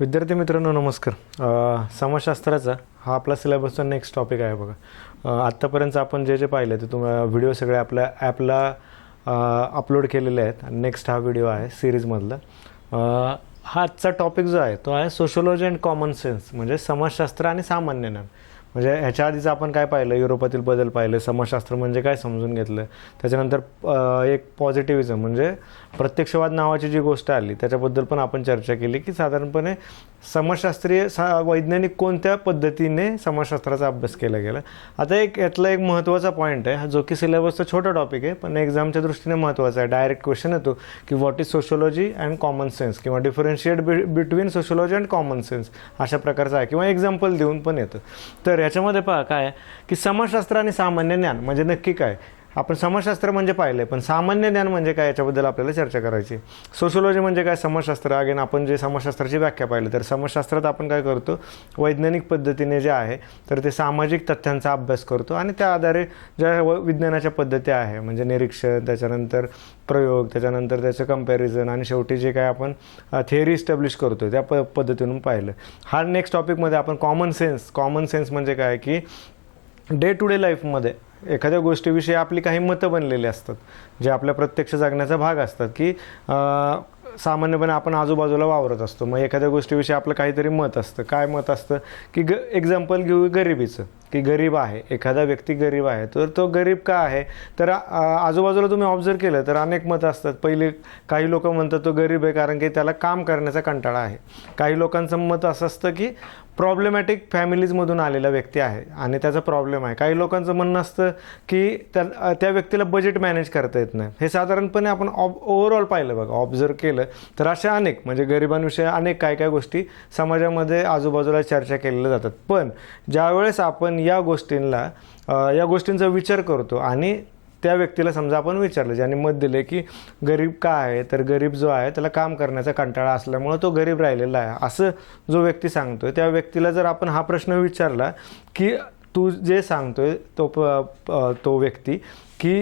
विद्यार्थी मित्रांनो नमस्कार. समाजशास्त्राचा हा आपला सिलेबसचा नेक्स्ट टॉपिक आहे बघा. आत्तापर्यंत आपण जे जे पाहिलं ते तुम्हाला व्हिडिओ सगळे आपल्या ॲपला अपलोड केलेले आहेत. नेक्स्ट हा व्हिडिओ आहे सिरीजमधला हा आजचा टॉपिक जो आहे तो आहे सोशोलॉजी अँड कॉमन सेन्स म्हणजे समाजशास्त्र आणि सामान्य ज्ञान. म्हणजे ह्याच्या आधीच आपण काय पाहिलं युरोपातील बदल पाहिले. समाजशास्त्र म्हणजे काय समजून घेतलं? त्याच्यानंतर एक पॉझिटिव्हिझम म्हणजे प्रत्यक्षवाद नावाची जी गोष्ट आली त्याच्याबद्दल पण आपण चर्चा केली की साधारणपणे समाजशास्त्रीय सा वैज्ञानिक कोणत्या पद्धतीने समाजशास्त्राचा अभ्यास केला गेला? आता एक यातला एक महत्त्वाचा पॉईंट आहे. जो की सिलेबसचा छोटा टॉपिक आहे पण एक्झामच्या दृष्टीने महत्त्वाचा आहे. डायरेक्ट क्वेश्चन येतो की what is sociology and common sense किंवा differentiate between sociology and common sense अशा प्रकारचा आहे. किंवा एक्झाम्पल देऊन पण येतं. तर याच्यामध्ये पहा काय आहे की समाजशास्त्र आणि सामान्य ज्ञान म्हणजे नक्की काय? आपण समाजशास्त्र म्हणजे पाहिलं पण सामान्य ज्ञान म्हणजे काय याच्याबद्दल आपल्याला चर्चा करायची सोशोलॉजी म्हणजे काय? समाजशास्त्र. अगेन आपण जे समाजशास्त्राची व्याख्या पाहिली तर समाजशास्त्रात आपण काय करतो? वैज्ञानिक पद्धतीने जे आहे तर ते सामाजिक तथ्यांचा अभ्यास करतो आणि त्या आधारे ज्या व- विज्ञानाच्या पद्धती आहे म्हणजे निरीक्षण त्याच्यानंतर प्रयोग त्याच्यानंतर त्याचं कंपॅरिझन आणि शेवटी जे काय आपण थेअरी इस्टॅब्लिश करतो त्या प पद्धतीनं पाहिलं. हा नेक्स्ट टॉपिकमध्ये आपण कॉमन सेन्स कॉमन सेन्स म्हणजे काय की डे टू डे लाईफमध्ये एखाद्या गोष्टीविषयी आपली काही मतं बनलेली असतात जे आपल्या प्रत्यक्ष जगण्याचा भाग असतात की सामान्यपणे आपण आजूबाजूला वावरत असतो. मग एखाद्या गोष्टीविषयी आपलं काहीतरी मत असतं. काय मत असतं? की ग एक्झाम्पल घेऊ गरिबीचं. की गरीब आहे. एखादा व्यक्ती गरीब आहे. तर तो गरीब का आहे? तर आजूबाजूला तुम्ही ऑब्झर्व केलं तर अनेक मतं असतात. पहिले काही लोक म्हणतात तो गरीब आहे कारण की त्याला काम करण्याचा कंटाळा आहे. काही लोकांचं मत असं असतं की प्रॉब्लेमॅटिक फॅमिलीजमधून आलेला व्यक्ती आहे आणि त्याचा प्रॉब्लेम आहे. काही लोकांचं म्हणणं असतं की त्या त्या व्यक्तीला बजेट मॅनेज करता येत नाही. हे साधारणपणे आपण ऑब ओव्हरऑल पाहिलं बघा. ऑब्झर्व केलं तर अशा अनेक म्हणजे गरिबांविषयी अनेक काय काय गोष्टी समाजामध्ये आजूबाजूला चर्चा केलेल्या जातात. पण ज्यावेळेस आपण या गोष्टींना या गोष्टींचा विचार करतो आणि त्या व्यक्तीला समजा आपण विचारलं ज्याने मत दिले की गरीब का आहे तर गरीब जो आहे त्याला काम करण्याचा कंटाळा असल्यामुळं तो गरीब राहिलेला आहे. असं जो व्यक्ती सांगतोय त्या व्यक्तीला जर आपण हा प्रश्न विचारला की तू जे सांगतोय तो प- तो व्यक्ती की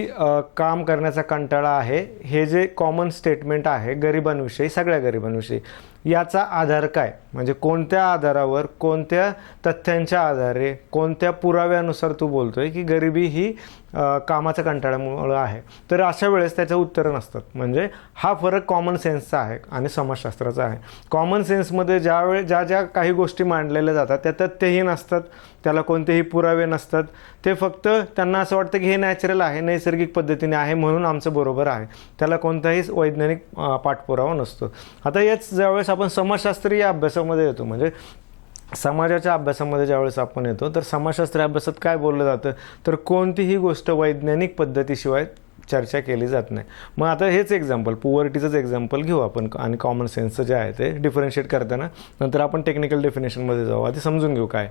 काम करण्याचा कंटाळा आहे हे जे कॉमन स्टेटमेंट आहे गरिबांविषयी सगळ्या गरिबांविषयी याचा आधार काय? म्हणजे कोणत्या आधारावर कोणत्या तथ्यांच्या आधारे कोणत्या पुराव्यानुसार तू बोलतोय की गरिबी ही कामाच्या कंटाळ्यामुळं आहे. तर अशा वेळेस त्याचं उत्तरं नसतात. म्हणजे हा फरक कॉमन सेन्सचा आहे आणि समाजशास्त्राचा आहे. कॉमन सेन्समध्ये ज्या वेळे ज्या ज्या काही गोष्टी मांडलेल्या जातात त्या तथ्यही नसतात. त्याला कोणतेही पुरावे नसतात. ते फक्त त्यांना असं वाटतं की हे नॅचरल आहे नैसर्गिक पद्धतीने आहे म्हणून आमचं बरोबर आहे. त्याला कोणताही वैज्ञानिक पाठपुरावा नसतो. आता याच ज्यावेळेस आपण समाजशास्त्रीय अभ्यासामध्ये येतो म्हणजे समाजाच्या अभ्यासामध्ये ज्यावेळेस आपण येतो तर समाजशास्त्रीय अभ्यासात काय बोललं जातं? तर कोणतीही गोष्ट वैज्ञानिक पद्धतीशिवाय चर्चा केली जात नाही. मग आता हेच एक्झाम्पल पुवर्टीचंच एक्झाम्पल घेऊ आपण आणि कॉमन सेन्सचं जे आहे ते डिफरन्शिएट करताना. नंतर आपण टेक्निकल डेफिनेशनमध्ये जाऊ. आधी समजून घेऊ काय.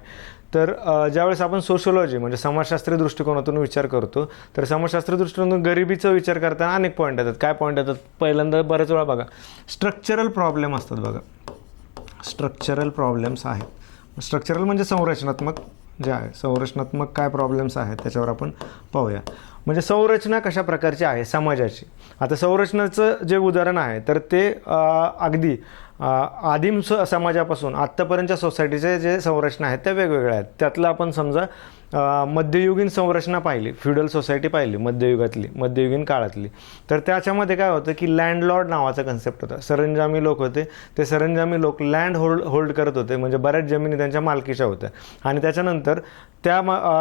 तर ज्यावेळेस आपण सोशोलॉजी म्हणजे समाजशास्त्रीय दृष्टिकोनातून विचार करतो तर समाजशास्त्रीय दृष्टिकोनातून गरिबीचा विचार करताना अनेक पॉईंट येतात. काय पॉईंट येतात? पहिल्यांदा बऱ्याच वेळा बघा. स्ट्रक्चरल प्रॉब्लेम असतात बघा. स्ट्रक्चरल प्रॉब्लेम्स आहेत. स्ट्रक्चरल म्हणजे संरचनात्मक जे आहे संरचनात्मक काय प्रॉब्लेम्स आहेत त्याच्यावर आपण पाहूया. म्हणजे संरचना कशा प्रकारची आहे? समाजाची. आता संरचनाचं जे उदाहरण आहे तर ते अगदी आदिम स समाजापासून आत्तापर्यंतच्या सोसायटीचे जे संरचना आहेत त्या वेगवेगळ्या आहेत. त्यातलं आपण समजा मध्ययुगीन संरचना पाहिली फ्युडल सोसायटी पाहिली मध्ययुगातली मध्ययुगीन काळातली. तर त्याच्यामध्ये काय होतं की लँडलॉर्ड नावाचा कन्सेप्ट होता. सरंजामी लोक होते. ते सरंजामी लोक लँड होल्ड होल्ड करत होते. म्हणजे बऱ्याच जमिनी त्यांच्या मालकीच्या होत्या. आणि त्याच्यानंतर त्या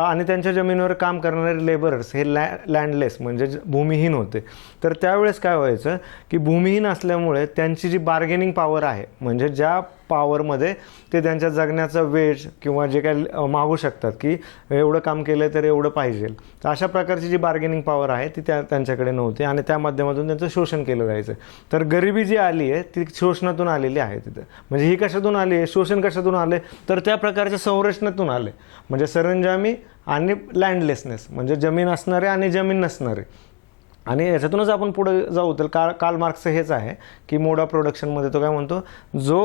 आणि त्यांच्या जमिनीवर काम करणारे लेबरर्स हे लॅ लँडलेस म्हणजे भूमिहीन होते. तर त्यावेळेस काय व्हायचं की भूमिहीन असल्यामुळे त्यांची जी बार्गेनिंग पॉवर आहे म्हणजे ज्या पॉवरमध्ये ते त्यांच्या जगण्याचा वेज किंवा जे काही मागू शकतात की एवढं काम केलं तर एवढं पाहिजे. तर अशा प्रकारची जी बार्गेनिंग पॉवर आहे ती त्या त्यांच्याकडे नव्हती आणि त्या माध्यमातून त्यांचं शोषण केलं जायचं. तर गरिबी जी आली आहे ती शोषणातून आलेली आहे तिथं. म्हणजे ही कशातून आली आहे? शोषण कशातून आले तर त्या प्रकारच्या संरचनेतून आले म्हणजे सर सरंजामी आणि लँडलेसनेस म्हणजे जमीन असणारे आणि जमीन नसणारे. आणि याच्यातूनच आपण पुढे जाऊ तर काल काल मार्क्सचं हेच आहे की मोड ऑफ प्रोडक्शनमध्ये तो काय म्हणतो जो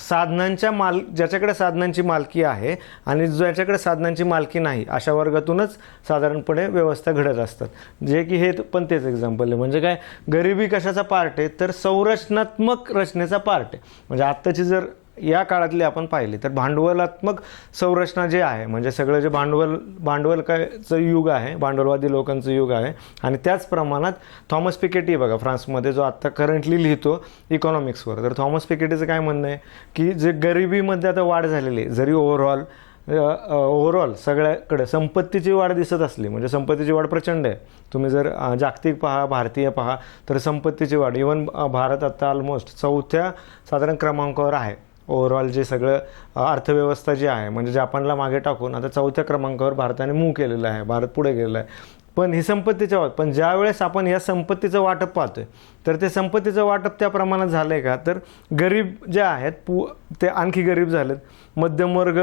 साधनांच्या माल ज्याच्याकडे साधनांची मालकी आहे आणि ज्याच्याकडे साधनांची मालकी नाही अशा वर्गातूनच साधारणपणे व्यवस्था घडत असतात. जे की हे पण तेच एक्झाम्पल आहे. म्हणजे काय गरिबी कशाचा पार्ट आहे? तर संरचनात्मक रचनेचा पार्ट आहे. म्हणजे आत्ताची जर या काळातली आपण पाहिली तर भांडवलात्मक संरचना जे आहे म्हणजे सगळं जे भांडवल भांडवल कायचं युग आहे भांडवलवादी लोकांचं युग आहे आणि त्याच प्रमाणात थॉमस पिकेटी बघा फ्रान्समध्ये जो आत्ता करंटली लिहितो इकॉनॉमिक्सवर तर थॉमस पिकेटीचं काय म्हणणं आहे? की जे गरिबीमध्ये आता वाढ झालेली आहे जरी ओव्हरऑल ओव्हरऑल सगळ्याकडे संपत्तीची वाढ दिसत असली म्हणजे संपत्तीची वाढ प्रचंड आहे. तुम्ही जर जागतिक पहा भारतीय पहा तर संपत्तीची वाढ इवन भारत आता ऑलमोस्ट चौथ्या साधारण क्रमांकावर आहे. ओव्हरऑल जे सगळं अर्थव्यवस्था जी आहे म्हणजे जापानला मागे टाकून आता चौथ्या क्रमांकावर भारताने मूव केलेलं आहे भारत पुढे गेलेला आहे. पण ही संपत्तीच्या वाट पण ज्या वेळेस आपण या संपत्तीचं वाटप पाहतोय तर ते संपत्तीचं वाटप त्या प्रमाणात झालं आहे का? तर गरीब जे आहेत पू ते आणखी गरीब झालेत. मध्यमवर्ग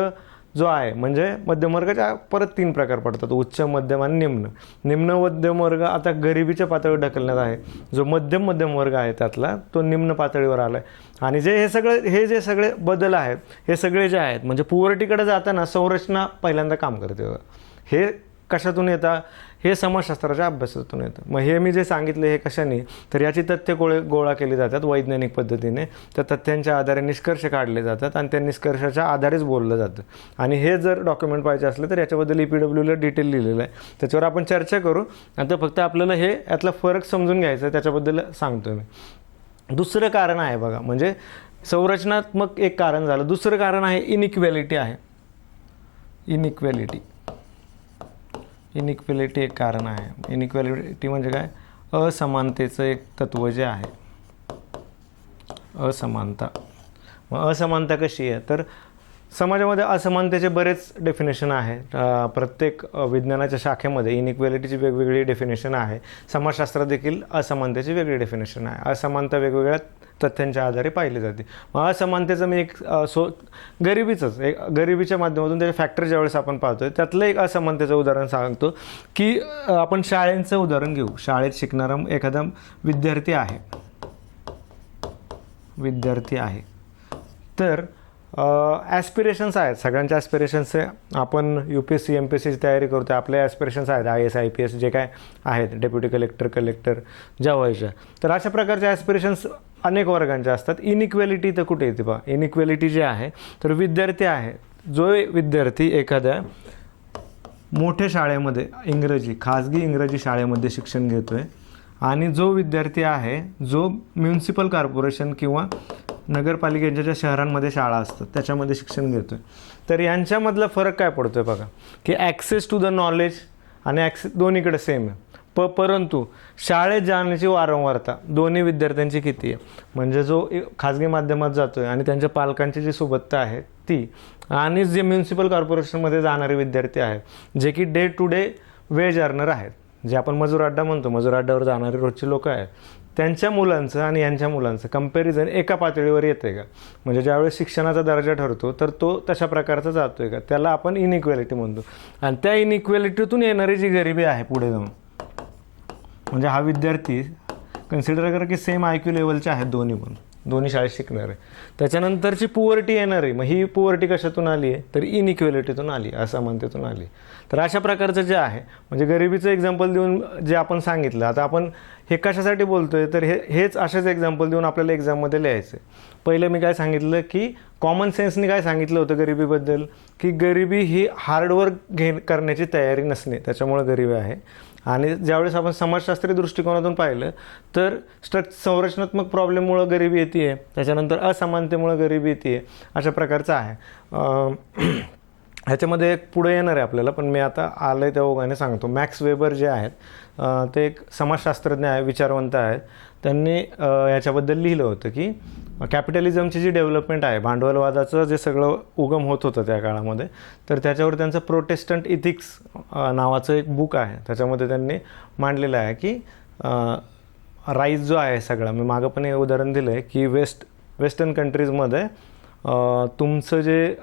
जो आहे म्हणजे मध्यमवर्गाच्या परत तीन प्रकार पडतात उच्च मध्यम आणि निम्न. निम्न मध्यम वर्ग आता गरिबीच्या पातळीवर ढकलण्यात आहे. जो मध्यम मध्यम वर्ग आहे त्यातला तो निम्न पातळीवर आला आहे आणि जे हे सगळे हे जे सगळे बदल आहेत हे सगळे जे आहेत म्हणजे पुवर्टीकडे जाताना संरचना पहिल्यांदा काम करते हे कशातून येतं? हे समाजशास्त्राच्या अभ्यासातून येतं. मग हे मी जे सांगितले हे कशाने? तर याची तथ्य गोळे गोळा केली जातात वैज्ञानिक पद्धतीने. त्या तथ्यांच्या आधारे निष्कर्ष काढले जातात आणि त्या निष्कर्षाच्या आधारेच बोललं जातं. आणि हे जर डॉक्युमेंट पाहिजे असलं तर याच्याबद्दल ई पी डब्ल्यूला डिटेल लिहिलेलं आहे. त्याच्यावर आपण चर्चा करू. आता फक्त आपल्याला हे यातला फरक समजून घ्यायचा आहे, त्याच्याबद्दल सांगतो मी. दुसरं कारण आहे बघा म्हणजे संरचनात्मक एक कारण झालं. दुसरं कारण आहे इनइक्वॅलिटी आहे. इनइक्वॅलिटी इनइक्वॅलिटी एक कारण आहे. इनइक्वॅलिटी म्हणजे काय? असमानतेचं एक तत्त्व जे आहे. असमानता. मग असमानता कशी आहे? तर समाजामध्ये असमानतेचे बरेच डेफिनेशन आहे. प्रत्येक विज्ञानाच्या शाखेमध्ये इनइक्वॅलिटीची वेगवेगळी डेफिनेशन आहे. समाजशास्त्रात देखील असमानतेची वेगळी डेफिनेशन आहे. असमानता वेगवेगळ्या तथ्यांच्या आधारे पाहिली जाते. मग असमानतेचं मी एक सो गरिबीचंच एक गरिबीच्या माध्यमातून त्याचे फॅक्टर ज्यावेळेस आपण पाहतोय त्यातलं एक असमानतेचं उदाहरण सांगतो की आपण शाळेचं उदाहरण घेऊ. शाळेत शिकणारा एखादा विद्यार्थी आहे. विद्यार्थी आहे. तर ॲस्पिरेशन्स आहेत. सगळ्यांच्या ॲस्पिरेशन्स आपण U P S C M P S सीची तयारी करतो आपले ॲस्पिरेशन्स आहेत. I S I P S जे काय आहेत. डेप्युटी कलेक्टर कलेक्टर ज्या व्हायच्या तर अशा प्रकारच्या ॲस्पिरेशन्स अनेक वर्गांच्या असतात. इनइक्वेलिटी तर कुठे येते बा? इनइक्वेलिटी जे आहे तर विद्यार्थी आहे. जो विद्यार्थी एखाद्या मोठ्या शाळेमध्ये इंग्रजी खाजगी इंग्रजी शाळेमध्ये शिक्षण घेतो आहे आणि जो विद्यार्थी आहे जो म्युन्सिपल कॉर्पोरेशन किंवा नगरपालिकेच्या ज्या शहरांमध्ये शाळा असतात त्याच्यामध्ये शिक्षण घेतोय. तर यांच्यामधला फरक काय पडतो आहे बघा? की ॲक्सेस टू द नॉलेज आणि ॲक्सेस दोन्हीकडे सेम आहे. प परंतु शाळेत जाण्याची वारंवारता दोन्ही विद्यार्थ्यांची किती आहे? म्हणजे जो खाजगी माध्यमात जातो आहे आणि त्यांच्या पालकांची जी सुबत्ता आहे ती आणि जे म्युन्सिपल कॉर्पोरेशनमध्ये जाणारे विद्यार्थी आहेत जे की day to day wage earner आहेत. जे आपण मजूर अड्डा म्हणतो मजूर अड्ड्यावर जाणारे रोजचे लोक आहेत. त्यांच्या मुलांचं आणि यांच्या मुलांचं कंपॅरिझन एका पातळीवर येते का? म्हणजे ज्यावेळेस शिक्षणाचा दर्जा ठरतो तर तो तशा प्रकारचा जातोय का? त्याला आपण इनइक्वॅलिटी म्हणतो. आणि त्या इनइक्वॅलिटीतून येणारी जी गरिबी आहे पुढे जाऊन म्हणजे हा विद्यार्थी कन्सिडर करा की सेम आय क्यू लेवलचे आहेत दोन्ही पण. दोन्ही शाळेत शिकणार. आहे त्याच्यानंतरची पुवर्टी येणार आहे मग ही पुवर्टी कशातून आली आहे तर इनइक्वेलिटीतून आली असमानतेतून आली तर अशा प्रकारचं जे आहे म्हणजे गरिबीचं एक्झाम्पल देऊन जे आपण सांगितलं आता आपण हे कशासाठी बोलतोय? तर हे हेच असेच एक्झाम्पल देऊन आपल्याला एक्झाममध्ये लिहायचं आहे पहिलं मी काय सांगितलं की कॉमन सेन्सनी काय सांगितलं होतं गरिबीबद्दल? की गरिबी ही हार्डवर्क घे करण्याची तयारी नसणे त्याच्यामुळं गरिबी आहे. आणि ज्यावेळेस आपण समाजशास्त्रीय दृष्टिकोनातून पाहिलं तर स्ट्रक् संरचनात्मक प्रॉब्लेममुळं गरिबी येते आहे त्याच्यानंतर असमानतेमुळं गरिबी येते आहे अशा प्रकारचं आहे. ह्याच्यामध्ये एक पुढे येणार आहे आपल्याला पण मी आता आलं आहे त्या ओघाने सांगतो. मॅक्स वेबर जे आहेत ते एक समाजशास्त्रज्ञ आहे विचारवंत आहेत. त्यांनी याच्याबद्दल लिहिलं होतं की कॅपिटलिझमची जी डेव्हलपमेंट आहे भांडवलवादाचं जे सगळं उगम होत होतं त्या काळामध्ये तर त्याच्यावर त्यांचं प्रोटेस्टंट इथिक्स नावाचं एक बुक आहे. त्याच्यामध्ये त्यांनी मांडलेलं आहे की राईज जो आहे सगळा मी मागं पण हे उदाहरण दिलं आहे की वेस्ट वेस्टर्न कंट्रीजमध्ये तुमचं जे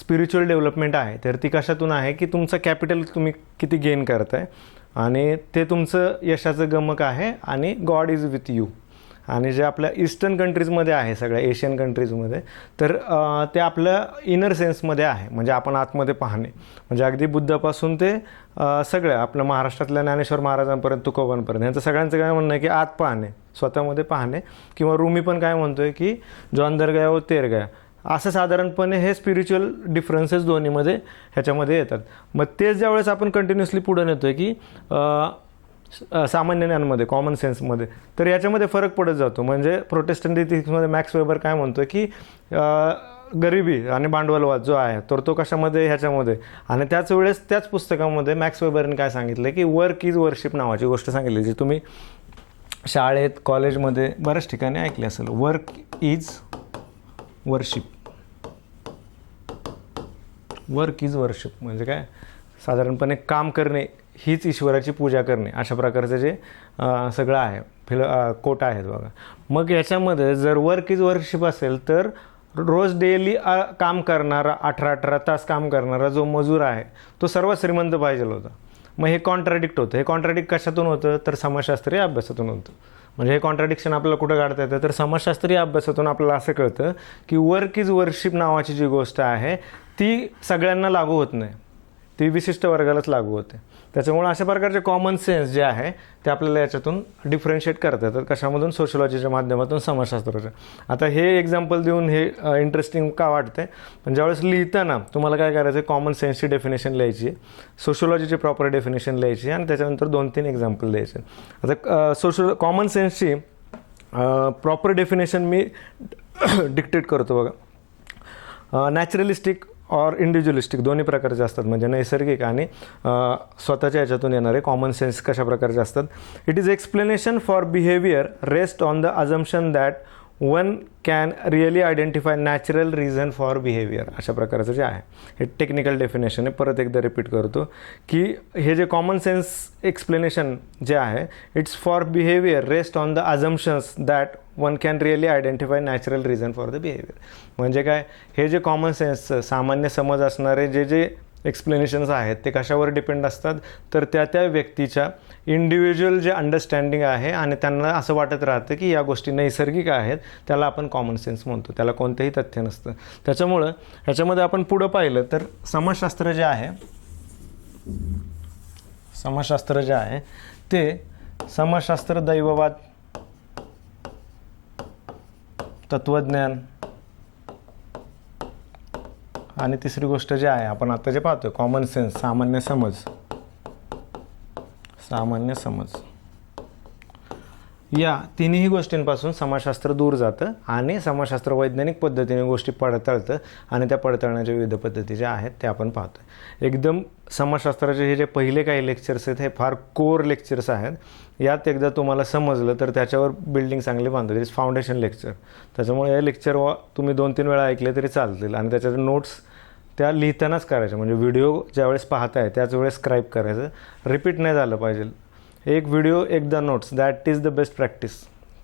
स्पिरिच्युअल डेव्हलपमेंट आहे तर ती कशातून आहे की तुमचं कॅपिटल तुम्ही किती गेन करताय? आणि ते तुमचं यशाचं गमक आहे आणि गॉड इज विथ यू आणि जे आपल्या ईस्टर्न कंट्रीजमध्ये आहे सगळ्या एशियन कंट्रीजमध्ये तर ते आपलं इनर सेन्समध्ये आहे म्हणजे आपण आतमध्ये पाहणे. म्हणजे अगदी बुद्धापासून ते सगळं आपलं महाराष्ट्रातल्या ज्ञानेश्वर महाराजांपर्यंत तुकोबांपर्यंत यांचं सगळ्यांचं काय म्हणणं आहे की आत पाहणे स्वतःमध्ये पाहणे. किंवा रुमी पण काय म्हणतोय की जॉन दर गया व तेर गया असं साधारणपणे हे स्पिरिच्युअल डिफरन्सेस दोन्हीमध्ये ह्याच्यामध्ये येतात. मग तेच ज्यावेळेस आपण कंटिन्युअसली पुढे नेतोय की सामान्य ज्ञानमध्ये कॉमन सेन्समध्ये तर याच्यामध्ये फरक पडत जातो. म्हणजे प्रोटेस्टंट इथिक्समध्ये मॅक्स वेबर काय म्हणतो की गरिबी आणि भांडवलवाद जो आहे तर तो कशामध्ये? ह्याच्यामध्ये. आणि त्याच वेळेस त्याच पुस्तकामध्ये मॅक्स वेबरने काय सांगितलं की वर्क इज वर्शिप नावाची गोष्ट सांगितली जी तुम्ही शाळेत कॉलेजमध्ये बऱ्याच ठिकाणी ऐकली असेल. Work is worship work is worship म्हणजे काय? साधारणपणे काम करणे हीच ईश्वराची पूजा करणे अशा प्रकारचं जे सगळं आहे. फिल कोट आहेत बघा. मग याच्यामध्ये जर वर्क इज वर्शिप असेल तर रोज डेली काम करणारा अठरा अठरा तास काम करणारा जो मजूर आहे तो सर्वात श्रीमंत पाहिजे होता. मग हे कॉन्ट्राडिक्ट होतं. हे कॉन्ट्राडिक्ट कशातून होतं? तर समाजशास्त्रीय अभ्यासातून होतं. म्हणजे हे कॉन्ट्राडिक्शन आपल्याला कुठं काढता येतं? तर समाजशास्त्रीय अभ्यासातून आपल्याला असं कळतं की वर्क इज वर्शिप नावाची जी गोष्ट आहे ती सगळ्यांना लागू होत नाही. ती विशिष्ट वर्गालाच लागू होते. त्याच्यामुळे अशा प्रकारचे कॉमन सेन्स जे आहे ते आपल्याला याच्यातून डिफरन्शिएट करता येतात. कशामधून? सोशलॉजीच्या माध्यमातून समाजशास्त्राच्या. आता हे एक्झाम्पल देऊन हे इंटरेस्टिंग का वाटते पण ज्यावेळेस लिहिताना तुम्हाला काय करायचं कॉमन सेन्सची डेफिनेशन लिहायची सोशलॉजीची प्रॉपर डेफिनेशन लिहायची आणि त्याच्यानंतर दोन तीन एक्झाम्पल द्यायचे आता सोशल कॉमन सेन्सची प्रॉपर डेफिनेशन मी डिक्टेट करतो बघा. नॅचरलिस्टिक ऑर इंडिव्हिज्युअलिस्टिक दोन्ही प्रकारचे असतात म्हणजे नैसर्गिक आणि स्वतःच्या याच्यातून येणारे कॉमन सेन्स कशा प्रकारचे असतात. It is explanation for behaviour rest on the assumption that one can really identify natural reason for behaviour अशा प्रकारचं जे आहे. हे टेक्निकल डेफिनेशन आहे परत एकदा रिपीट करतो की हे जे कॉमन सेन्स एक्सप्लेनेशन जे आहे it's for behaviour rest on the assumptions that one can really identify natural reason for the behaviour म्हणजे काय हे जे कॉमन सेन्स सामान्य समज असणारे जे जे एक्सप्लेनेशन्स आहेत ते कशावर डिपेंड असतात? तर त्या त्या व्यक्तीच्या इंडिव्हिज्युअल जे अंडरस्टँडिंग आहे आणि त्यांना असं वाटत राहतं की या गोष्टी नैसर्गिक आहेत त्याला आपण कॉमन सेन्स म्हणतो. त्याला कोणतंही तथ्य नसतं. त्याच्यामुळं ह्याच्यामध्ये आपण पुढं पाहिलं तर समाजशास्त्र जे आहे समाजशास्त्र जे आहे ते समाजशास्त्र दैववाद तत्वज्ञान आणि तिसरी गोष्ट जी आहे आपण आता जे पाहतोय कॉमन सेन्स सामान्य समज. सामान्य समज. या तिन्ही गोष्टींपासून समाजशास्त्र दूर जातं आणि समाजशास्त्र वैज्ञानिक पद्धतीने गोष्टी पडताळतं आणि त्या पडताळण्याच्या विविध पद्धती ज्या आहेत त्या आपण पाहतोय. एकदम समाजशास्त्राचे हे जे पहिले काही लेक्चर्स आहेत हे फार कोर लेक्चर्स आहेत. यात एकदा तुम्हाला समजलं तर त्याच्यावर बिल्डिंग चांगली बांधतो इज फाउंडेशन लेक्चर त्याच्यामुळे हे लेक्चर तुम्ही दोन तीन वेळा ऐकले तरी चालतील आणि त्याच्यात नोट्स त्या लिहितानाच करायच्या म्हणजे व्हिडिओ ज्यावेळेस पाहताय त्याच वेळेस स्क्राईब करायचं. रिपीट नाही झालं पाहिजे. एक व्हिडिओ एकदा notes that is the best practice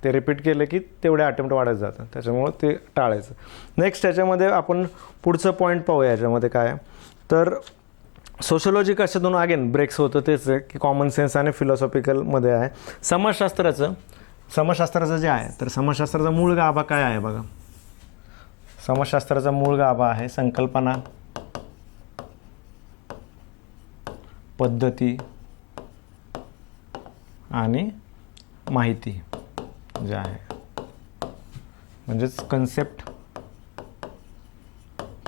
ते रिपीट केलं की तेवढे अटेम्प्ट वाढत जातं त्याच्यामुळं ते टाळायचं. नेक्स्ट त्याच्यामध्ये आपण पुढचं पॉईंट पाहूया याच्यामध्ये काय. तर सोशोलॉजी कशातून अगेन ब्रेक्स होतं तेच आहे की कॉमन सेन्स आणि फिलॉसॉफिकलमध्ये आहे. समाजशास्त्राचं. समाजशास्त्राचं जे आहे तर समाजशास्त्राचा मूळ गाभा काय आहे बघा? समाजशास्त्राचा मूळ गाभा आहे संकल्पना. पद्धती आणि माहिती जे आहे. म्हणजेच कन्सेप्ट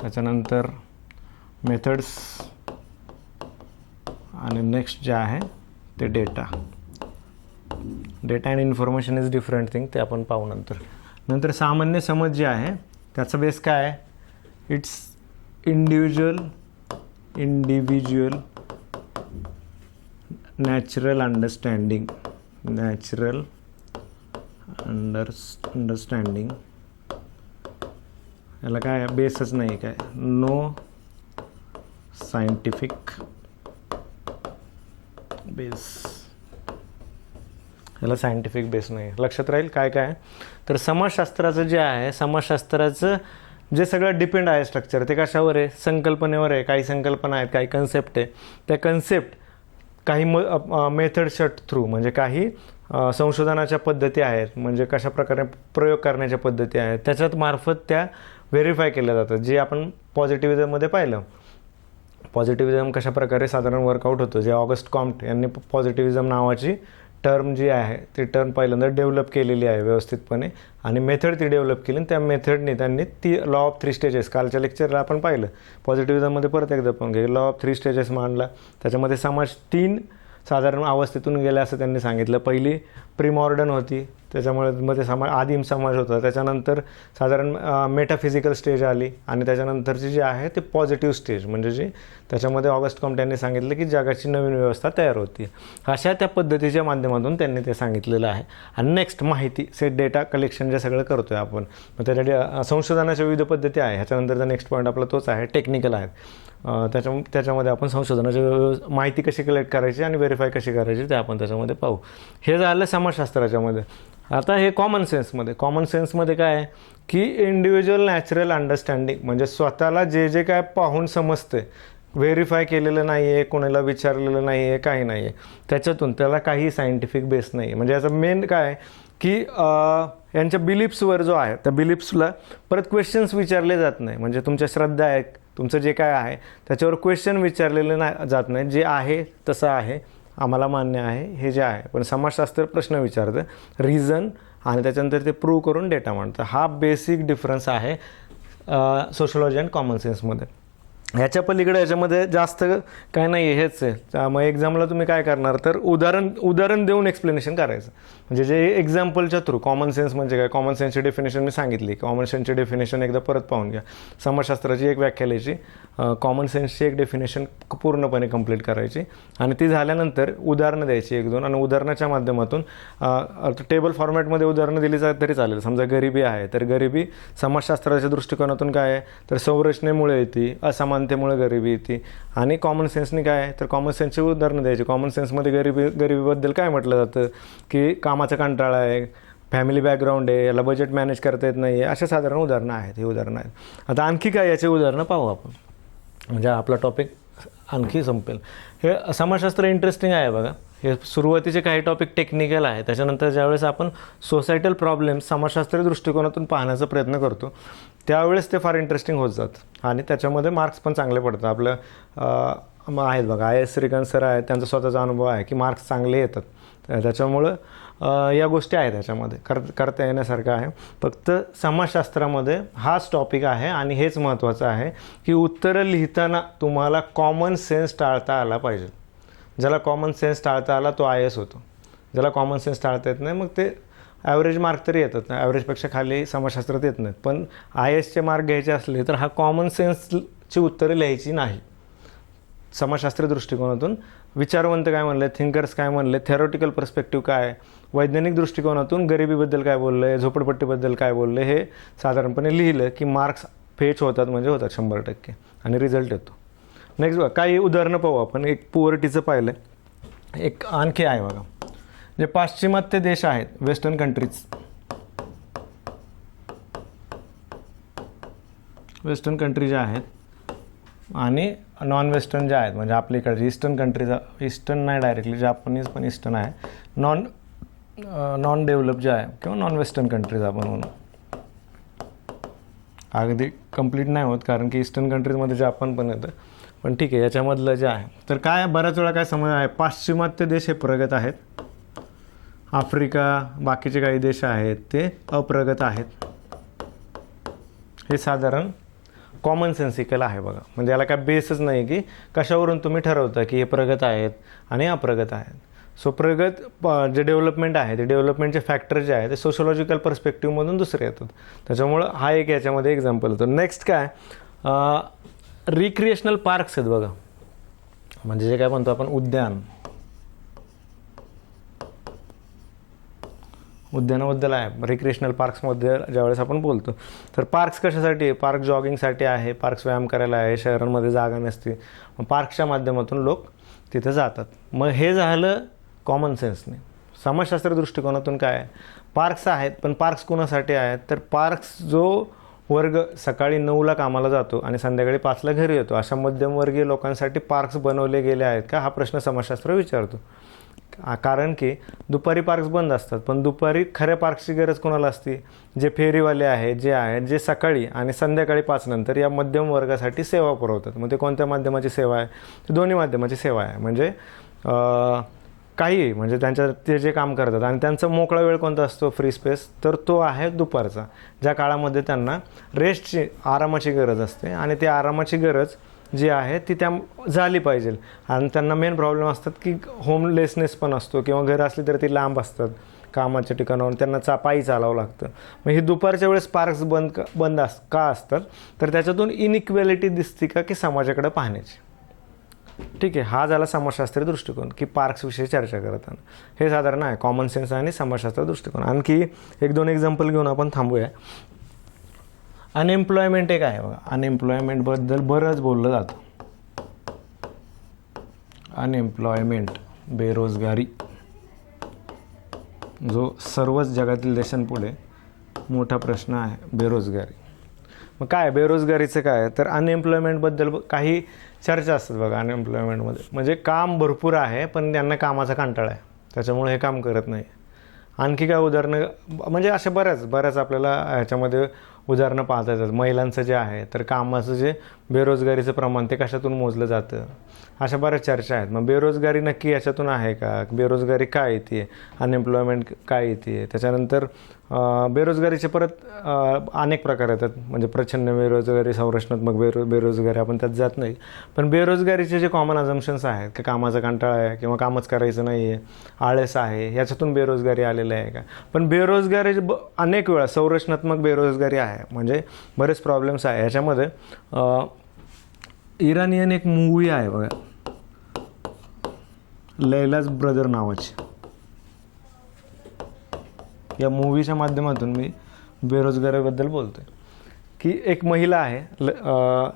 त्याच्यानंतर मेथड्स आणि नेक्स्ट जे आहे ते data data and information is different thing ते आपण पाहू नंतर. नंतर सामान्य समज जे आहे त्याचा बेस काय आहे? It's individual individual natural understanding natural under understanding याला काय बेसच नाही काय? नो सायंटिफिक बेस याला सायंटिफिक बेस नाही लक्षात राहील काय काय? तर समाजशास्त्राचं जे आहे समाजशास्त्राचं जे सगळं डिपेंड आहे स्ट्रक्चर ते कशावर आहे? संकल्पनेवर आहे. काही संकल्पना आहेत काही कन्सेप्ट आहे. त्या कन्सेप्ट काही म मेथडशट थ्रू म्हणजे काही संशोधनाच्या पद्धती आहेत म्हणजे कशा प्रकारे प्रयोग करण्याच्या पद्धती आहेत त्याच्यात मार्फत त्या व्हेरीफाय केल्या जातात जे आपण पॉझिटिव्हिझममध्ये पाहिलं. पॉझिटिव्हिझम कशा प्रकारे साधारण वर्कआउट होतं जे ऑगस्ट कॉम्प्ट यांनी पॉझिटिव्हिझम नावाची टर्म जी आहे ती टर्म पहिल्यांदा डेव्हलप केलेली आहे व्यवस्थितपणे आणि मेथड ती डेव्हलप केली आणि त्या मेथडने त्यांनी ती लॉ ऑफ थ्री स्टेजेस कालच्या लेक्चरला आपण पाहिलं. पॉझिटिव्हिझममध्ये परत एकदा पण घे लॉ ऑफ थ्री स्टेजेस मांडला. त्याच्यामध्ये समाज तीन साधारण अवस्थेतून गेल्या असं त्यांनी सांगितलं. पहिली प्रीमॉर्डन होती. त्याच्यामुळे मध्ये समाज आदिम समाज होता. त्याच्यानंतर साधारण मेटाफिजिकल स्टेज आली. आणि त्याच्यानंतरची जी आहे ते पॉझिटिव्ह स्टेज म्हणजे जी त्याच्यामध्ये ऑगस्ट कॉम यांनी सांगितलं की जगाची नवीन व्यवस्था तयार होती. अशा त्या पद्धतीच्या माध्यमातून त्यांनी ते सांगितलेलं आहे. आणि नेक्स्ट माहिती सेट डेटा कलेक्शन जे सगळं करतो आहे आपण. मग त्याच्या संशोधनाच्या विविध पद्धती आहे. ह्याच्यानंतरचा नेक्स्ट पॉईंट आपला तोच आहे. टेक्निकल आहे त्याच्या त्याच्यामध्ये आपण संशोधनाची व्यव- माहिती कशी कलेक्ट करायची आणि व्हेरीफाय कशी करायची ते आपण त्याच्यामध्ये पाहू. हे झालं समाजशास्त्राच्यामध्ये आता हे कॉमन सेन्समध्ये कॉमन सेन्समध्ये काय आहे? की इंडिव्हिज्युअल नॅचरल अंडरस्टँडिंग म्हणजे स्वतःला जे जे काय पाहून समजते व्हेरीफाय केलेलं नाही आहे कोणाला विचारलेलं नाही आहे काही नाही आहे त्याच्यातून त्याला काही सायंटिफिक बेस नाही आहे म्हणजे याचं मेन काय की यांच्या बिलिप्सवर जो आहे त्या बिलिप्सला परत क्वेश्चन्स विचारले जात नाही. म्हणजे तुमच्या श्रद्धा आहे तुमचं जे काय आहे त्याच्यावर क्वेश्चन विचारलेले नाही जात नाही. जे आहे तसं आहे. आम्हाला मान्य आहे हे जे आहे. पण समाजशास्त्र प्रश्न विचारतं रिझन आणि त्याच्यानंतर ते प्रूव्ह करून डेटा मांडतं. हा बेसिक डिफरन्स आहे सोशलॉजी अँड कॉमन सेन्समध्ये ह्याच्या पलीकडे याच्यामध्ये जास्त काय नाही आहे हेच आहे. त्यामुळे एक्झामला तुम्ही काय करणार? तर उदाहरण उदाहरण देऊन एक्सप्लेनेशन करायचं. म्हणजे जे एक्झाम्पलच्या थ्रू कॉमन सेन्स म्हणजे काय? कॉमन सेन्सची डेफिनेशन मी सांगितली. कॉमन सेन्सची डेफिनेशन एकदा परत पाहून घ्या. समाजशास्त्राची एक व्याख्या लिहायची. कॉमन सेन्सची एक डेफिनेशन पूर्णपणे कंप्लीट करायची. आणि ती झाल्यानंतर उदाहरणं द्यायची एक दोन. आणि उदाहरणाच्या माध्यमातून टेबल फॉर्मॅटमध्ये उदाहरणं दिली जात तरी चालेल. समजा गरिबी आहे. तर गरिबी समाजशास्त्राच्या दृष्टिकोनातून काय आहे? तर संरचनेमुळे येते असमानतेमुळे गरिबी येते. आणि कॉमन सेन्सनी काय? तर कॉमन सेन्सची उदाहरणं द्यायची. कॉमन सेन्समध्ये गरिबी गरिबीबद्दल काय म्हटलं जातं? की कामाचा कंटाळा आहे फॅमिली बॅकग्राऊंड आहे याला बजेट मॅनेज करता येत नाही आहे अशा साधारण उदाहरणं आहेत हे उदाहरणं आहेत. आता आणखी काय याचे उदाहरणं पाहू आपण. म्हणजे आपला टॉपिक आणखी संपेल. हे समाजशास्त्र इंटरेस्टिंग आहे बघा. हे सुरुवातीचे काही टॉपिक टेक्निकल आहे. त्याच्यानंतर ज्यावेळेस आपण सोसायटल प्रॉब्लेम्स समाजशास्त्रीय दृष्टिकोनातून पाहण्याचा प्रयत्न करतो त्यावेळेस ते फार इंटरेस्टिंग होत जातं. आणि त्याच्यामध्ये मार्क्स पण चांगले पडतात. आपलं मग आहेत बघा आय एस श्रीकांत सर आहेत त्यांचा स्वतःचा अनुभव आहे की मार्क्स चांगले येतात. त्याच्यामुळं या गोष्टी आहेत त्याच्यामध्ये. कर करता येण्यासारखं आहे. फक्त समाजशास्त्रामध्ये हाच टॉपिक आहे आणि हेच महत्त्वाचं आहे की उत्तरं लिहिताना तुम्हाला कॉमन सेन्स टाळता आला पाहिजे. ज्याला कॉमन सेन्स टाळता आला तो आय एस होतो. ज्याला कॉमन सेन्स टाळता येत नाही मग ते ॲव्हरेज मार्क तरी येतात ना. ॲव्हरेजपेक्षा खाली समाजशास्त्रात येत नाहीत. पण आय एसचे मार्क घ्यायचे असले तर हा कॉमन सेन्सची उत्तरं लिहायची नाही. समाजशास्त्रीय दृष्टिकोनातून. विचारवंत काय म्हणले? थिंकर्स काय म्हणले? थेरॉटिकल पर्स्पेक्टिव्ह काय? वैज्ञानिक दृष्टिकोनातून गरिबीबद्दल काय बोललं? आहे झोपडपट्टीबद्दल काय बोललं? हे साधारणपणे लिहिलं की मार्क्स फेच होतात म्हणजे होतात शंभर टक्के आणि रिझल्ट येतो. नेक्स्ट बघा काही उदाहरणं पाहू आपण. एक पुअर्टीचं पाहिलं एक आणखी आहे बघा. जे पाश्चिमात्य देश आहेत वेस्टर्न कंट्रीज वेस्टर्न कंट्री ज्या आहेत आणि नॉन वेस्टर्न ज्या आहेत म्हणजे आपल्या इकडचे ईस्टर्न कंट्रीज ईस्टर्न नाही डायरेक्टली जापनीज पण ईस्टर्न आहे. नॉन नॉन डेव्हलप जे आहे किंवा नॉन वेस्टर्न कंट्रीज आपण म्हणू. अगदी कंप्लीट नाही होत कारण की ईस्टर्न कंट्रीजमध्ये जापान पण येतं. पण ठीक आहे याच्यामधलं जे आहे तर काय बऱ्याच वेळा काय समज आहे पाश्चिमात्य देश हे प्रगत आहेत. आफ्रिका बाकीचे काही देश आहेत ते अप्रगत आहेत. हे साधारण कॉमन सेन्सिकल आहे बघा. म्हणजे याला काय बेसच नाही की कशावरून तुम्ही ठरवता की हे प्रगत आहेत आणि अप्रगत आहेत. सो प्रगत प- जे डेव्हलपमेंट आहे ते डेव्हलपमेंटचे फॅक्टर जे आहे ते सोशोलॉजिकल पर्स्पेक्टिव्हमधून दुसरे येतात. त्याच्यामुळं हा एक याच्यामध्ये एक्झाम्पल होतो नेक्स्ट काय? रिक्रिएशनल पार्क्स आहेत बघा. म्हणजे जे काय म्हणतो आपण उद्यान. उद्यानाबद्दल आहे. रिक्रिएशनल पार्क्समध्ये ज्यावेळेस आपण बोलतो. तर पार्क्स कशासाठी? आहे पार्क जॉगिंगसाठी आहे पार्क्स व्यायाम करायला आहे शहरांमध्ये जागा नसते. मग पार्क्सच्या माध्यमातून लोक तिथं जातात. मग हे झालं कॉमन सेन्सने समाजशास्त्र दृष्टिकोनातून काय आहे? पार्क्स आहेत पण पार्क्स कोणासाठी आहेत? तर पार्क्स जो वर्ग सकाळी नऊला कामाला जातो आणि संध्याकाळी पाचला घरी येतो अशा मध्यमवर्गीय लोकांसाठी पार्क्स बनवले गेले आहेत का? हा प्रश्न समाजशास्त्र विचारतो. कारण की दुपारी पार्क्स बंद असतात. पण दुपारी खऱ्या पार्क्सची गरज कोणाला असते? जे फेरीवाले आहेत जे आहेत जे सकाळी आणि संध्याकाळी पाचनंतर या मध्यम वर्गासाठी सेवा पुरवतात. मग ते कोणत्या माध्यमाची सेवा आहे? दोन्ही माध्यमाची सेवा आहे. म्हणजे काही म्हणजे त्यांच्या ते जे काम करतात आणि त्यांचा मोकळा वेळ कोणता असतो? फ्री स्पेस तर तो आहे दुपारचा. ज्या काळामध्ये त्यांना रेस्टची आरामाची गरज असते आणि ती आरामाची गरज जी आहे ती त्या झाली पाहिजे. आणि त्यांना मेन प्रॉब्लेम असतात की होमलेसनेस पण असतो किंवा घर असली तर ती लांब असतात कामाच्या ठिकाणावर त्यांना चा पायी चालावं लागतं. मग ही दुपारच्या वेळेस पार्क्स बंद बंद अस का असतात? तर त्याच्यातून इनइक्वॅलिटी दिसते का की समाजाकडे पाहण्याची? ठीक आहे हा झाला समाजशास्त्रीय दृष्टिकोन की पार्क्सविषयी चर्चा करताना हे साधारण आहे कॉमन सेन्स आणि समाजशास्त्र दृष्टिकोन. आणखी एक दोन एक्झाम्पल घेऊन आपण थांबूया. अनएम्प्लॉयमेंट एक आहे बघा. अनएम्प्लॉयमेंटबद्दल बरंच बोललं जातं. अनएम्प्लॉयमेंट बेरोजगारी जो सर्वच जगातील देशांपुढे मोठा प्रश्न आहे बेरोजगारी. मग काय बेरोजगारीचं काय तर अनएम्प्लॉयमेंटबद्दल काही चर्चा असतात बघा अनएम्प्लॉयमेंटमध्ये म्हणजे काम भरपूर आहे पण त्यांना कामाचा कंटाळा आहे. त्याच्यामुळे हे काम करत नाही. आणखी काय उदाहरणं? म्हणजे अशा बऱ्याच बऱ्याच आपल्याला ह्याच्यामध्ये उदाहरणं पाहता येतात. महिलांचं जे आहे तर कामाचं जे बेरोजगारीचं प्रमाण ते कशातून मोजलं जातं? अशा बऱ्याच चर्चा आहेत. मग बेरोजगारी नक्की याच्यातून आहे का? बेरोजगारी काय येते? अनएम्प्लॉयमेंट काय येते? त्याच्यानंतर बेरोजगारीचे परत अनेक प्रकार येतात. म्हणजे प्रचंड बेरोजगारी संरचनात्मक बेरो बेरोजगारी आपण त्यात जात नाही. पण बेरोजगारीचे जे कॉमन अझम्पन्स आहेत की कामाचा कंटाळा आहे किंवा कामच करायचं नाही आहे आळस आहे याच्यातून बेरोजगारी आलेली आहे का? पण बेरोजगारी ब अनेक वेळा संरचनात्मक बेरोजगारी आहे. म्हणजे बरेच प्रॉब्लेम्स आहे. याच्यामध्ये इराणियन एक मूवी आहे बघा. लैलाज ब्रदर नावाची. या मूवीच्या माध्यमातून मी बेरोजगारीबद्दल बोलतोय. की एक महिला आहे ल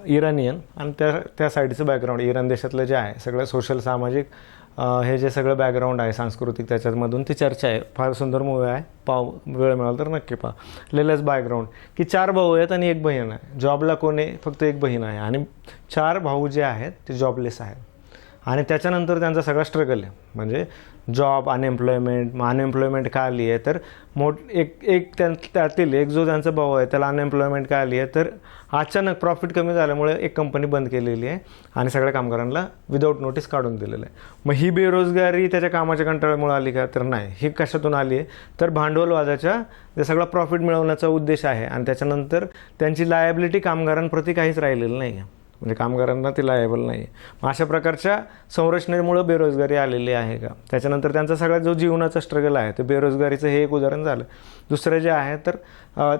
इराणियन आणि त्या त्या साईडचं बॅकग्राऊंड इराण देशातलं जे आहे सगळं सोशल सामाजिक हे जे सगळं बॅकग्राऊंड आहे सांस्कृतिक त्याच्यामधून ती चर्चा आहे. फार सुंदर मूवी आहे. पाव वेळ मिळाला तर नक्की पहा. लेलच बॅकग्राऊंड की चार भाऊ आहेत आणि एक बहीण आहे. जॉबला कोणी फक्त एक बहीण आहे. आणि चार भाऊ जे आहेत ते जॉबलेस आहेत. आणि त्याच्यानंतर त्यांचा सगळा स्ट्रगल आहे. म्हणजे जॉब अनएम्प्लॉयमेंट मग अनएम्प्लॉयमेंट का आली आहे तर मोठ एक एक त्यां त्यातील एक जो त्यांचा भाऊ आहे त्याला अनएम्प्लॉयमेंट का आली आहे तर अचानक प्रॉफिट कमी झाल्यामुळे एक कंपनी बंद केलेली आहे आणि सगळ्या कामगारांना विदाऊट नोटीस काढून दिलेलं आहे. मग ही बेरोजगारी त्याच्या कामाच्या कंटाळ्यामुळे आली का? तर नाही. ही कशातून आली आहे? तर भांडवलवादाच्या जे सगळा प्रॉफिट मिळवण्याचा उद्देश आहे आणि त्याच्यानंतर त्यांची लायबिलिटी कामगारांप्रती काहीच राहिलेलं नाही आहे म्हणजे कामगारांना ती लायबल नाही आहे मग अशा प्रकारच्या संरचनेमुळं बेरोजगारी आलेली आहे का? त्याच्यानंतर त्यांचा सगळा जो जीवनाचा स्ट्रगल आहे ते बेरोजगारीचं हे एक उदाहरण झालं. दुसरं जे आहे तर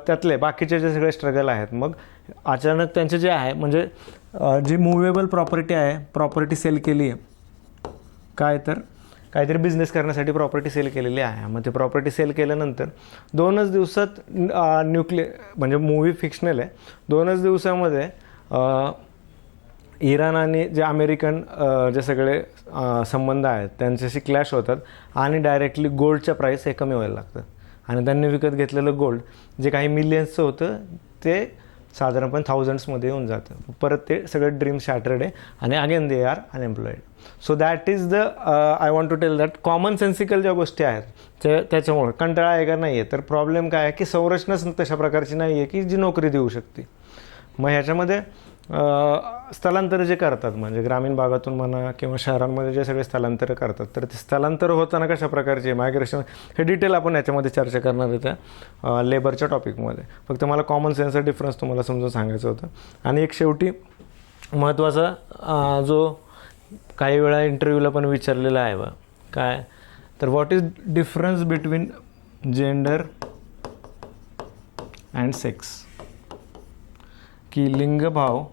त्यातले बाकीचे जे सगळे स्ट्रगल आहेत मग अचानक त्यांचे जे आहे म्हणजे जी मुव्हेबल प्रॉपर्टी आहे प्रॉपर्टी सेल केली आहे काय तर काहीतरी बिझनेस करण्यासाठी प्रॉपर्टी सेल केलेली आहे. मग ते प्रॉपर्टी सेल केल्यानंतर दोनच दिवसात न्यूक्लिअर म्हणजे मूवी फिक्शनल आहे. दोनच दिवसामध्ये इराण आणि जे अमेरिकन जे सगळे संबंध आहेत त्यांच्याशी क्लॅश होतात आणि डायरेक्टली गोल्डच्या प्राईस हे कमी व्हायला लागतं. आणि त्यांनी विकत घेतलेलं गोल्ड जे काही मिलियन्सचं होतं ते साधारणपणे थाउजंड्समध्ये येऊन जातं. परत ते सगळं ड्रीम शॅटर्ड आहे आणि again they are unemployed so that is the I want to tell that common sensical ज्या गोष्टी आहेत ते त्याच्यामुळे कंटाळा आहे का नाही आहे तर प्रॉब्लेम काय आहे की संरचनाच तशा प्रकारची नाही आहे की जी नोकरी देऊ शकते. मग ह्याच्यामध्ये स्थलांतर जे करतात म्हणजे ग्रामीण भागातून म्हणा किंवा शहरांमध्ये जे सगळे स्थलांतर करतात तर ते स्थलांतर होताना कशा प्रकारचे मायग्रेशन हे डिटेल आपण याच्यामध्ये चर्चा करणार आहे त्या लेबरच्या टॉपिकमध्ये फक्त मला कॉमन सेन्सचा डिफरन्स तुम्हाला समजून सांगायचं होतं. आणि एक शेवटी महत्त्वाचा जो काही वेळा इंटरव्ह्यूला पण विचारलेला आहे बा काय? तर what is difference between gender and sex की लिंगभाव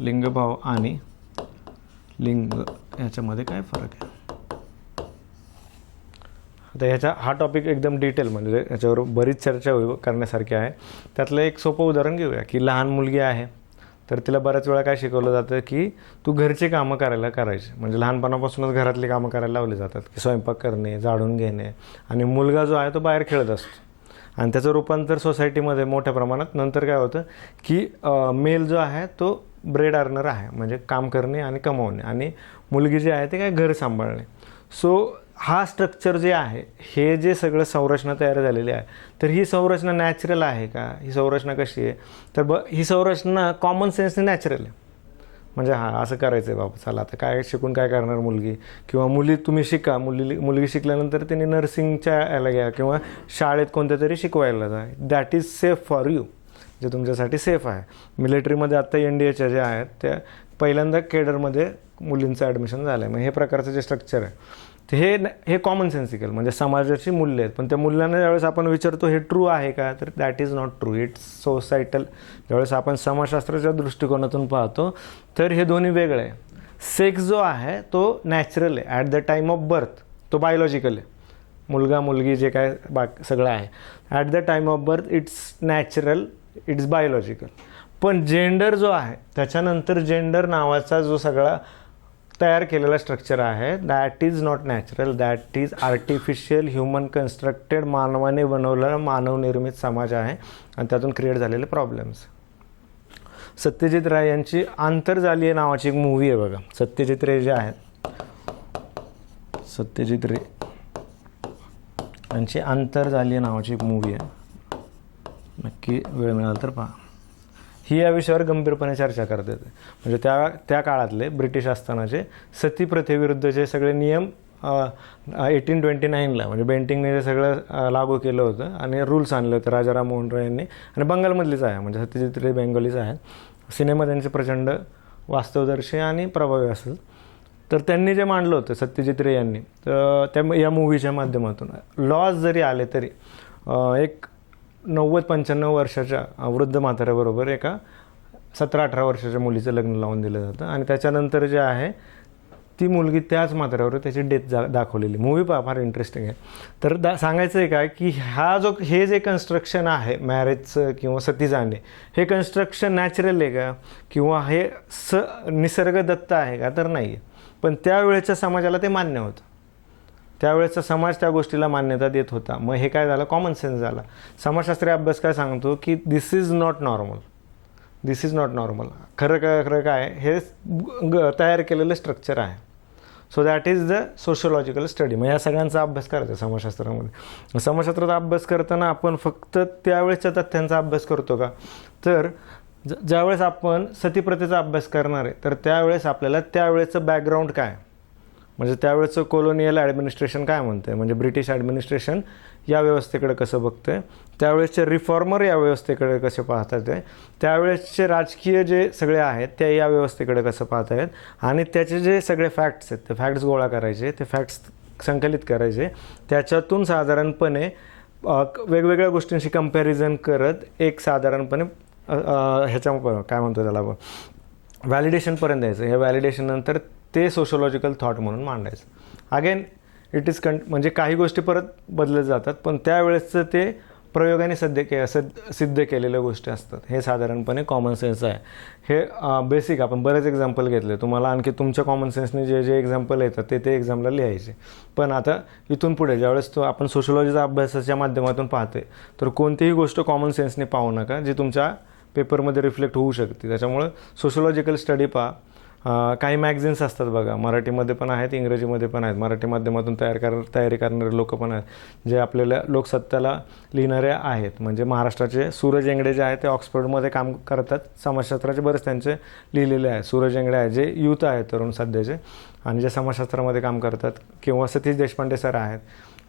लिंगभाव आणि लिंग याच्यामध्ये काय फरक आहे? आता ह्याचा हा टॉपिक एकदम डिटेल म्हणजे याच्यावर बरीच चर्चा होईल करण्यासारखी आहे. त्यातलं एक सोपं उदाहरण घेऊया की लहान मुलगी आहे तर तिला बऱ्याच वेळा काय शिकवलं जातं की तू घरची कामं करायला करायची. म्हणजे लहानपणापासूनच घरातली कामं करायला लावली जातात की स्वयंपाक करणे जाळून घेणे. आणि मुलगा जो आहे तो बाहेर खेळत असतो. आणि त्याचं रूपांतर सोसायटीमध्ये मोठ्या प्रमाणात. नंतर काय होतं की मेल जो आहे तो ब्रेड अर्नर आहे म्हणजे काम करणे आणि कमवणे. आणि मुलगी जी आहे ते काय घर सांभाळणे. सो हा स्ट्रक्चर जे आहे हे जे सगळं संरचना तयार झालेली आहे तर ही संरचना नॅचरल आहे का? ही संरचना कशी आहे? तर ब ही संरचना कॉमन सेन्सने नॅचरल आहे. म्हणजे हां असं करायचं आहे बाबा चला आता काय शिकून काय करणार मुलगी? किंवा मुली तुम्ही शिका. मुली मुलगी शिकल्यानंतर त्यांनी नर्सिंगच्या याला घ्या किंवा शाळेत कोणत्या तरी शिकवायला जा. That is safe for you जे तुमच्यासाठी सेफ आहे. मिलिटरीमध्ये आत्ता एन डी एच्या ज्या आहेत त्या पहिल्यांदा केडरमध्ये मुलींचं ॲडमिशन झालं आहे मग हे प्रकारचं जे स्ट्रक्चर आहे हे हे कॉमन सेन्सिकल म्हणजे समाजाची मूल्य आहेत. पण त्या मूल्यांना ज्यावेळेस आपण विचारतो हे ट्रू आहे का? तर that is not true it's societal ज्यावेळेस आपण समाजशास्त्राच्या दृष्टिकोनातून पाहतो तर हे दोन्ही वेगळे आहे. सेक्स जो आहे तो नॅचरल आहे. At the time of birth तो बायोलॉजिकल आहे. मुलगा मुलगी जे काय बा सगळं आहे. At the time of birth it's natural it's biological पण जेंडर जो आहे त्याच्यानंतर जेंडर नावाचा जो सगळा तयार केलेला स्ट्रक्चर आहे. That is not natural that is artificial human constructed मानवाने बनवलेला मानवनिर्मित समाज आहे. आणि त्यातून क्रिएट झालेले प्रॉब्लेम्स सत्यजित राय यांची आंतरजालीय नावाची एक मूवी आहे बघा. सत्यजित रे जे आहेत. सत्यजित रे यांची आंतरजालीय नावाची एक मूवी आहे. नक्की वेळ मिळाला तर पहा. ही या विषयावर गंभीरपणे चर्चा करते म्हणजे त्या त्या काळातले ब्रिटिश असतानाचे सती प्रथेविरुद्धचे सगळे नियम एटीन ट्वेंटी नाईनला म्हणजे बेंटिंगने जे सगळं लागू केलं होतं आणि रूल्स आणले होते राजा राममोहन रॉय यांनी आणि बंगालमधलीच आहे. म्हणजे सत्यजित रे बेंगोलीच आहे. सिनेमा त्यांचे प्रचंड वास्तवदर्शी आणि प्रभावी असेल. तर त्यांनी जे मांडलं होतं सत्यजित रे यांनी तर त्या या मूवीच्या माध्यमातून. लॉज जरी आले तरी एक नव्वद पंच्याण्णव वर्षाच्या वृद्ध म्हाताऱ्याबरोबर एका सतरा अठरा वर्षाच्या मुलीचं लग्न लावून दिलं जातं. आणि त्याच्यानंतर जे आहे ती मुलगी त्याच मात्र्यावर त्याची डेथ जा दाखवलेली. मूवी पहा फार इंटरेस्टिंग आहे. तर दा सांगायचं आहे काय की हा जो हे जे कन्स्ट्रक्शन आहे मॅरेजचं किंवा सती जाणे हे कन्स्ट्रक्शन नॅचरल आहे का? किंवा हे स निसर्गदत्त आहे का? तर नाही आहे पण त्यावेळेच्या समाजाला ते मान्य होतं. त्यावेळेचा समाज त्या गोष्टीला मान्यता देत होता. मग हे काय झालं? कॉमन सेन्स झाला. समाजशास्त्रीय अभ्यास काय सांगतो की this is not normal this is not normal खरं काय खरं काय? हे ग- तयार केलेलं स्ट्रक्चर आहे. So that is the sociological study मग या सगळ्यांचा अभ्यास करायचा समाजशास्त्रामध्ये. समाजशास्त्राचा अभ्यास करताना आपण फक्त त्यावेळेच्या तथ्यांचा अभ्यास करतो का? तर ज ज्यावेळेस आपण सतीप्रथेचा अभ्यास करणार आहे तर त्यावेळेस आपल्याला त्यावेळेचं बॅकग्राऊंड काय? म्हणजे त्यावेळेचं कोलोनियल ॲडमिनिस्ट्रेशन काय म्हणते म्हणजे ब्रिटिश ॲडमिनिस्ट्रेशन या व्यवस्थेकडे कसं बघतंय? त्यावेळेसचे रिफॉर्मर या व्यवस्थेकडे कसे पाहतात आहे त्यावेळेसचे राजकीय जे सगळे आहेत ते या व्यवस्थेकडे कसं पाहत आहेत? आणि त्याचे जे सगळे फॅक्ट्स आहेत ते फॅक्ट्स गोळा करायचे ते फॅक्ट्स संकलित करायचे. त्याच्यातून साधारणपणे वेगवेगळ्या गोष्टींशी कंपॅरिझन करत एक साधारणपणे ह्याच्या काय म्हणतो त्याला आपण? व्हॅलिडेशनपर्यंत यायचं. या व्हॅलिडेशननंतर ते सोशोलॉजिकल थॉट म्हणून मांडायचं. अगेन इट इज कं म्हणजे काही गोष्टी परत बदलत जातात पण त्यावेळेसचं ते प्रयोगाने सध्य के सद सिद्ध केलेल्या गोष्टी असतात. हे साधारणपणे कॉमन सेन्स आहे. हे बेसिक आपण बरेच एक्झाम्पल घेतले. तुम्हाला आणखी तुमच्या कॉमन सेन्सने जे जे एक्झाम्पल येतात ते ते एक्झामला लिहायचे. पण आता इथून पुढे ज्यावेळेस तो आपण सोशोलॉजीचा अभ्यासाच्या माध्यमातून पाहतोय तर कोणतीही गोष्ट कॉमन सेन्सने पाहू नका जी तुमच्या पेपरमध्ये रिफ्लेक्ट होऊ शकते. त्याच्यामुळं सोशोलॉजिकल स्टडी पहा. काही मॅगझिन्स असतात बघा. मराठीमध्ये पण आहेत इंग्रजीमध्ये पण आहेत. मराठी माध्यमातून तयार कर तयारी करणारे लोक पण आहेत जे आपल्याला लोकसत्ताला लिहिणारे आहेत. म्हणजे महाराष्ट्राचे सूरज एंगडे जे आहेत ते ऑक्सफर्डमध्ये काम करतात. समाजशास्त्राचे बरेच त्यांचे लिहिलेले आहेत. सूरज एंगडे आहे जे युथ आहेत तरुण सध्याचे आणि जे समाजशास्त्रामध्ये काम करतात किंवा सतीश देशपांडे सर आहेत.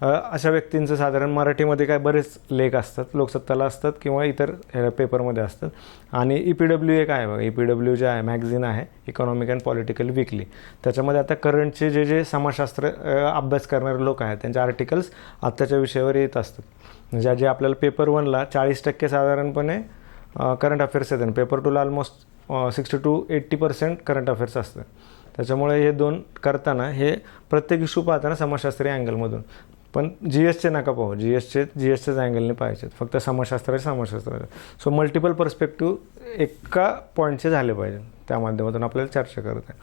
अशा व्यक्तींचं साधारण मराठीमध्ये काय बरेच लेख असतात लोकसत्ताला असतात किंवा इतर पेपरमध्ये असतात. आणि ई पी डब्ल्यू एक आहे बघा? ई पी डब्ल्यू जे आहे मॅगझिन आहे इकॉनॉमिक अँड पॉलिटिकल वीकली त्याच्यामध्ये आता करंटचे जे जे समाजशास्त्र अभ्यास करणारे लोक आहेत त्यांचे आर्टिकल्स आत्ताच्या विषयावर येत असतात. म्हणजे जे आपल्याला पेपर वनला चाळीस टक्के साधारणपणे करंट अफेअर्स येतात. Paper टूला almost sixty to eighty percent current affairs असतात त्याच्यामुळे हे दोन करताना हे प्रत्येक इशू पाहताना समाजशास्त्रीय अँगलमधून पण जी एसचे नका पाहू. जी एसचे जी एसच्याच अँगलने पाहिजेत फक्त समाजशास्त्राचे समाजशास्त्राचे सो मल्टिपल पर्स्पेक्टिव्ह एका पॉईंटचे झाले पाहिजे त्या माध्यमातून आपल्याला चर्चा करत आहे.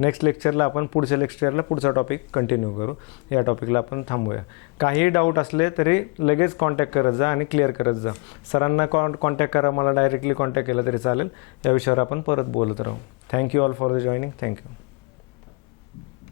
नेक्स्ट लेक्चरला आपण पुढच्या लेक्चरला पुढचा टॉपिक कंटिन्यू करू. या टॉपिकला आपण थांबूया. काही डाऊट असले तरी लगेच कॉन्टॅक्ट करत जा आणि क्लिअर करत जा. सरांना कॉन कॉन्टॅक्ट करा. मला डायरेक्टली कॉन्टॅक्ट केला तरी चालेल. या विषयावर आपण परत बोलत राहू. Thank you all for the joining thank you